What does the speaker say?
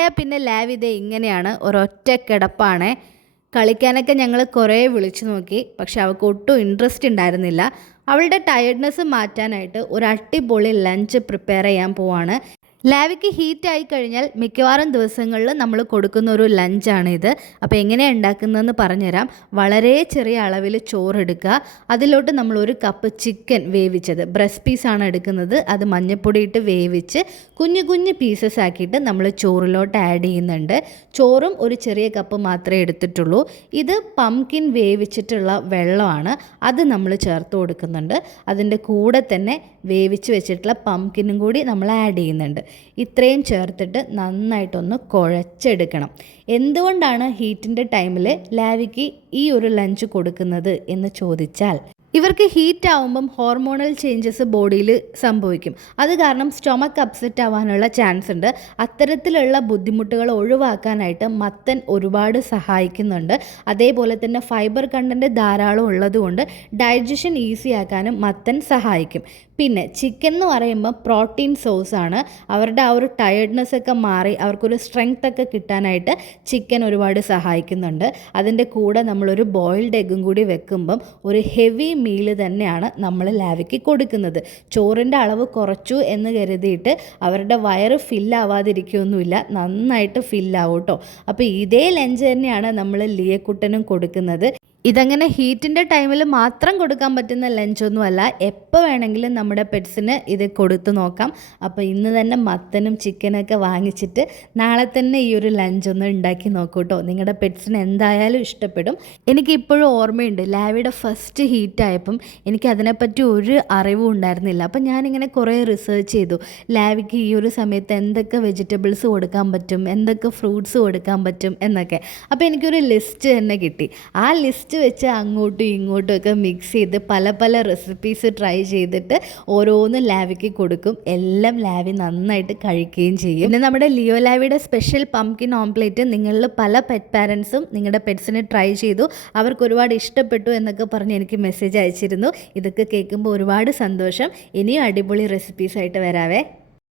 ആയാൽ പിന്നെ ലാവ് ഇതേ ഇങ്ങനെയാണ്, ഒരൊറ്റ കിടപ്പാണ്. കളിക്കാനൊക്കെ ഞങ്ങൾ കുറേ വിളിച്ചു നോക്കി, പക്ഷെ അവൾക്ക് ഒട്ടും ഇൻട്രസ്റ്റ് ഉണ്ടായിരുന്നില്ല. അവളുടെ ടയർഡ്നെസ് മാറ്റാനായിട്ട് ഒരു അടിപൊളി ലഞ്ച് പ്രിപ്പയർ ചെയ്യാൻ പോവാണ്. ലാവിക്ക് ഹീറ്റായി കഴിഞ്ഞാൽ മിക്കവാറും ദിവസങ്ങളിൽ നമ്മൾ കൊടുക്കുന്ന ഒരു ലഞ്ചാണിത്. അപ്പോൾ എങ്ങനെയാണ് ഉണ്ടാക്കുന്നതെന്ന് പറഞ്ഞുതരാം. വളരെ ചെറിയ അളവിൽ ചോറെടുക്കുക. അതിലോട്ട് നമ്മൾ ഒരു കപ്പ് ചിക്കൻ വേവിച്ചത്, ബ്രസ്റ്റ് പീസാണ് എടുക്കുന്നത്, അത് മഞ്ഞൾപ്പൊടി ഇട്ട് വേവിച്ച് കുഞ്ഞു കുഞ്ഞു പീസസ് ആക്കിയിട്ട് നമ്മൾ ചോറിലോട്ട് ആഡ് ചെയ്യുന്നുണ്ട്. ചോറും ഒരു ചെറിയ കപ്പ് മാത്രമേ എടുത്തിട്ടുള്ളൂ. ഇത് പംകിൻ വേവിച്ചിട്ടുള്ള വെള്ളമാണ്, അത് നമ്മൾ ചേർത്ത് കൊടുക്കുന്നുണ്ട്. അതിൻ്റെ കൂടെ തന്നെ വേവിച്ച് വെച്ചിട്ടുള്ള പംകിനും കൂടി നമ്മൾ ആഡ് ചെയ്യുന്നുണ്ട്. ഇത്രയും ചേർത്തിട്ട് നന്നായിട്ടൊന്ന് കുഴച്ചെടുക്കണം. എന്തുകൊണ്ടാണ് ഹീറ്റിൻ്റെ ടൈമിൽ ലാവിക്ക് ഈ ഒരു ലഞ്ച് കൊടുക്കുന്നത് എന്ന് ചോദിച്ചാൽ, ഇവർക്ക് ഹീറ്റ് ആവുമ്പം ഹോർമോണൽ ചേഞ്ചസ് ബോഡിയിൽ സംഭവിക്കും. അത് കാരണം സ്റ്റൊമക്ക് അപ്സെറ്റ് ആവാനുള്ള ചാൻസ് ഉണ്ട്. അത്തരത്തിലുള്ള ബുദ്ധിമുട്ടുകൾ ഒഴിവാക്കാനായിട്ട് മത്തൻ ഒരുപാട് സഹായിക്കുന്നുണ്ട്. അതേപോലെ തന്നെ ഫൈബർ കണ്ടൻറ്റ് ധാരാളം ഉള്ളതുകൊണ്ട് ഡൈജഷൻ ഈസി ആക്കാനും മത്തൻ സഹായിക്കും. പിന്നെ ചിക്കൻ എന്ന് പറയുമ്പോൾ പ്രോട്ടീൻ സോഴ്സാണ്. അവരുടെ ആ ഒരു ടയർഡ്നെസ് ഒക്കെ മാറി അവർക്കൊരു സ്ട്രെങ്ത് ഒക്കെ കിട്ടാനായിട്ട് ചിക്കൻ ഒരുപാട് സഹായിക്കുന്നുണ്ട്. അതിൻ്റെ കൂടെ നമ്മളൊരു ബോയിൽഡ് എഗ്ഗും കൂടി വെക്കുമ്പം ഒരു ഹെവി മീല് തന്നെയാണ് നമ്മൾ ലാവിക്ക് കൊടുക്കുന്നത്. ചോറിൻ്റെ അളവ് കുറച്ചു എന്ന് കരുതിയിട്ട് അവരുടെ വയറ് ഫില്ലാവാതിരിക്കുകയൊന്നുമില്ല, നന്നായിട്ട് ഫില്ലാവും കേട്ടോ. അപ്പോൾ ഇതേ ലഞ്ച് തന്നെയാണ് നമ്മൾ ലിയക്കുട്ടനും കൊടുക്കുന്നത്. ഇതങ്ങനെ ഹീറ്റിൻ്റെ ടൈമിൽ മാത്രം കൊടുക്കാൻ പറ്റുന്ന ലഞ്ചൊന്നുമല്ല, എപ്പോൾ വേണമെങ്കിലും നമ്മുടെ പെറ്റ്സിന് ഇത് കൊടുത്തു നോക്കാം. അപ്പോൾ ഇന്ന് തന്നെ മത്തനും ചിക്കനൊക്കെ വാങ്ങിച്ചിട്ട് നാളെ തന്നെ ഈ ഒരു ലഞ്ചൊന്ന് ഉണ്ടാക്കി നോക്കൂ കേട്ടോ. നിങ്ങളുടെ പെറ്റ്സിന് എന്തായാലും ഇഷ്ടപ്പെടും. എനിക്കിപ്പോഴും ഓർമ്മയുണ്ട്, ലാവിയുടെ ഫസ്റ്റ് ഹീറ്റായപ്പം എനിക്ക് അതിനെപ്പറ്റി ഒരു അറിവും ഉണ്ടായിരുന്നില്ല. അപ്പം ഞാനിങ്ങനെ കുറേ റിസർച്ച് ചെയ്തു, ലാവിക്ക് ഈ ഒരു സമയത്ത് എന്തൊക്കെ വെജിറ്റബിൾസ് കൊടുക്കാൻ പറ്റും, എന്തൊക്കെ ഫ്രൂട്ട്സ് കൊടുക്കാൻ പറ്റും എന്നൊക്കെ. അപ്പോൾ എനിക്കൊരു ലിസ്റ്റ് തന്നെ കിട്ടി. ആ ലിസ്റ്റ് വെച്ച് അങ്ങോട്ടും ഇങ്ങോട്ടും ഒക്കെ മിക്സ് ചെയ്ത് പല പല റെസിപ്പീസ് ട്രൈ ചെയ്തിട്ട് ഓരോന്ന് ലാവിക്ക് കൊടുക്കും. എല്ലാം ലാവി നന്നായിട്ട് കഴിക്കുകയും ചെയ്യും. പിന്നെ നമ്മുടെ ലിയോ ലാവിയുടെ സ്പെഷ്യൽ പംകിൻ ഓംപ്ലേറ്റ് നിങ്ങളിൽ പല പെറ്റ് പാരൻസും നിങ്ങളുടെ പെറ്റ്സിന് ട്രൈ ചെയ്തു, അവർക്ക് ഒരുപാട് ഇഷ്ടപ്പെട്ടു എന്നൊക്കെ പറഞ്ഞ് എനിക്ക് മെസ്സേജ് അയച്ചിരുന്നു. ഇതൊക്കെ കേൾക്കുമ്പോൾ ഒരുപാട് സന്തോഷം. ഇനിയും അടിപൊളി റെസിപ്പീസായിട്ട് വരാവേ.